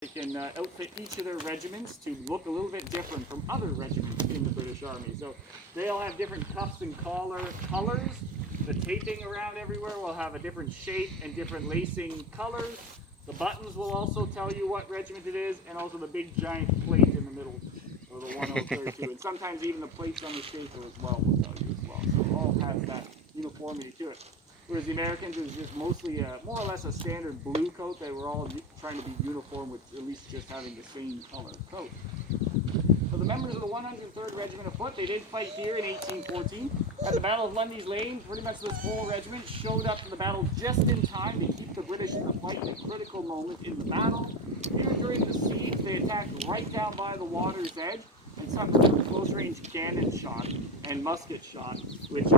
They can outfit each of their regiments to look a little bit different from other regiments in the British Army. So they all have different cuffs and collar colors. The taping around everywhere will have a different shape and different lacing colors. The buttons will also tell you what regiment it is, and also the big giant plate in the middle, or the 1032. And sometimes even the plates on the shaper as well will tell you as well. So it all has that uniformity to it. Whereas the Americans, it was just mostly more or less a standard blue coat. They were all trying to be uniform with at least just having the same color coat. So the members of the 103rd Regiment of Foot, they did fight here in 1814. At the Battle of Lundy's Lane, pretty much this whole regiment showed up to the battle just in time to keep the British in the fight at a critical moment in the battle. Here during the siege, they attacked right down by the water's edge, and sometimes close-range cannon shot and musket shot, which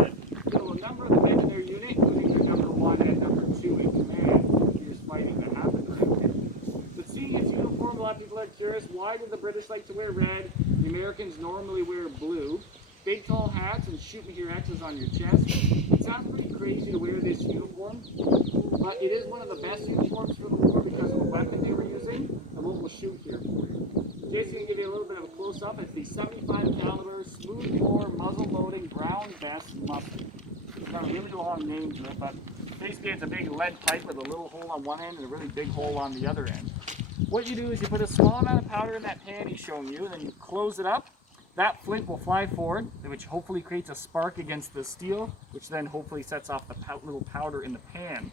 killed a number of the men in their unit, including their number 1 and number 2 in command. Fierce fighting that happened around here. But seeing its uniform, a lot of people are curious, why did the British like to wear red? The Americans normally wear blue. Big tall hats and shoot me here X's on your chest. It sounds pretty crazy to wear this uniform, but it is one of the best uniforms for the war because of the weapon they were using and what we'll shoot here for you. Jason can give you a little bit of a close-up. It's the 75 caliber smooth bore muzzle loading brown vest musket. It's got a really long name to it, but basically it's a big lead pipe with a little hole on one end and a really big hole on the other end. What you do is you put a small amount of powder in that pan he's showing you, and then you close it up. That flint will fly forward, which hopefully creates a spark against the steel, which then hopefully sets off the little powder in the pan.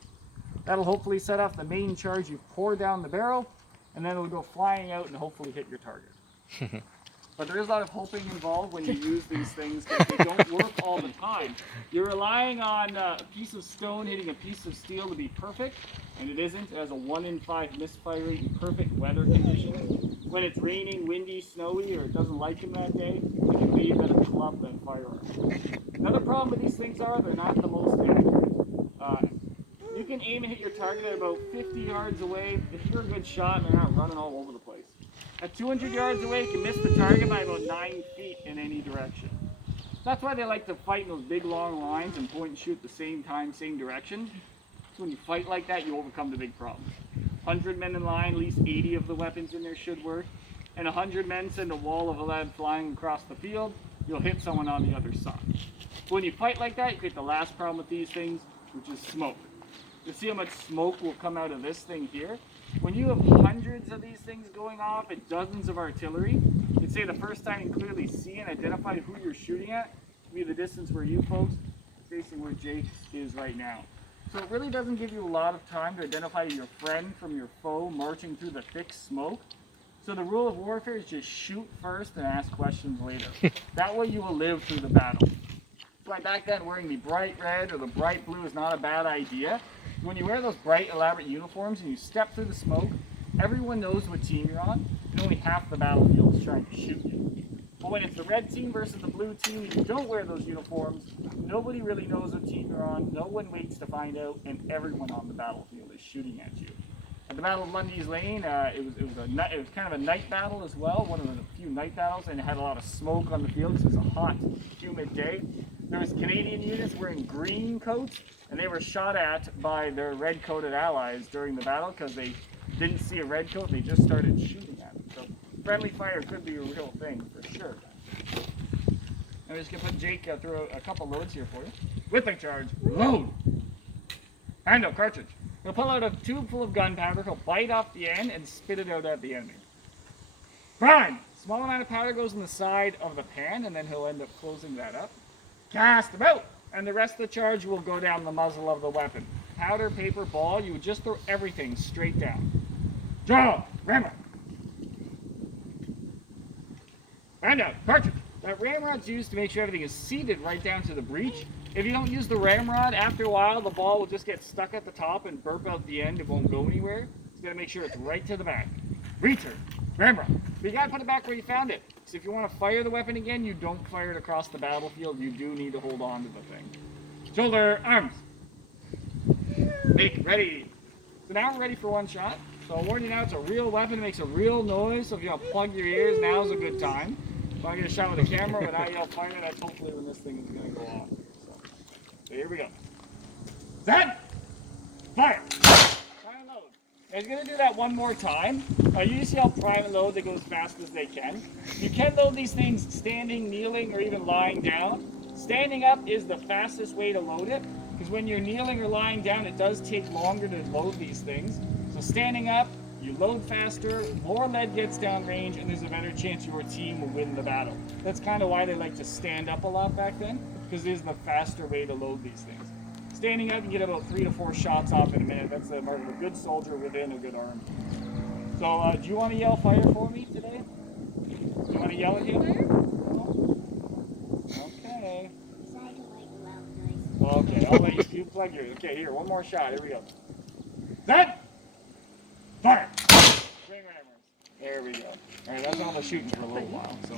That'll hopefully set off the main charge you pour down the barrel, and then it'll go flying out and hopefully hit your target. But there is a lot of hoping involved when you use these things because they don't work all the time. You're relying on a piece of stone hitting a piece of steel to be perfect, and it isn't. It has a 1 in 5 misfire rate in perfect weather conditions. When it's raining, windy, snowy, or it doesn't like them that day, you can be a better club than firearm. Another problem with these things are they're not the most accurate. You can aim and hit your target at about 50 yards away if you're a good shot and they're not running all over the place. At 200 yards away, you can miss the target by about 9 feet in any direction. That's why they like to fight in those big long lines and point and shoot at the same time, same direction. So when you fight like that, you overcome the big problems. 100 men in line, at least 80 of the weapons in there should work. And 100 men send a wall of lead flying across the field, you'll hit someone on the other side. So when you fight like that, you create the last problem with these things, which is smoke. You'll see how much smoke will come out of this thing here. When you have hundreds of these things going off and dozens of artillery, you'd say the first time you can clearly see and identify who you're shooting at will be the distance where you folks facing where Jake is right now. So it really doesn't give you a lot of time to identify your friend from your foe marching through the thick smoke. So the rule of warfare is just shoot first and ask questions later. That way you will live through the battle. So back then wearing the bright red or the bright blue is not a bad idea. When you wear those bright elaborate uniforms and you step through the smoke, everyone knows what team you're on, and only half the battlefield is trying to shoot you. But when it's the red team versus the blue team and you don't wear those uniforms, nobody really knows what team you're on, no one waits to find out, and everyone on the battlefield is shooting at you. At the Battle of Lundy's Lane, it was kind of a night battle as well, one of the few night battles, and it had a lot of smoke on the field because it was a hot, humid day. There was Canadian units wearing green coats, and they were shot at by their red-coated allies during the battle because they didn't see a red coat, they just started shooting at them. So friendly fire could be a real thing, for sure. I'm just going to put Jake through a couple loads here for you. Whipping charge, load! Hand up, cartridge. He'll pull out a tube full of gunpowder, he'll bite off the end and spit it out at the enemy. Prime! Small amount of powder goes in the side of the pan, and then he'll end up closing that up. Cast about! And the rest of the charge will go down the muzzle of the weapon. Powder, paper, ball, you would just throw everything straight down. Draw! Ramrod! Hand out! Cartridge! That ramrod's used to make sure everything is seated right down to the breech. If you don't use the ramrod, after a while the ball will just get stuck at the top and burp out the end. It won't go anywhere. You gotta make sure it's right to the back. Return! Ramrod! But you gotta put it back where you found it. So if you want to fire the weapon again, you don't fire it across the battlefield. You do need to hold on to the thing. Shoulder, arms. Make ready. So now we're ready for one shot. So I'll warn you now, it's a real weapon. It makes a real noise. So if you want to plug your ears, now's a good time. If I get a shot with a camera, when I yell fire, that's hopefully when this thing is going to go off. So here we go. Set. Fire. Fire and load. I'm going to do that one more time. You see how prime and load, they go as fast as they can. You can load these things standing, kneeling, or even lying down. Standing up is the fastest way to load it, because when you're kneeling or lying down, it does take longer to load these things. So standing up, you load faster, more lead gets down range, and there's a better chance your team will win the battle. That's kind of why they like to stand up a lot back then, because it is the faster way to load these things. Standing up, you can get about 3 to 4 shots off in a minute. That's the mark of a good soldier within a good army. So, do you want to yell fire for me today? Do you want to yell at him? Okay. Okay, I'll let you plug yours. Okay, here, one more shot. Here we go. Set! Fire! There we go. All right, that's all the shooting for a little while. So.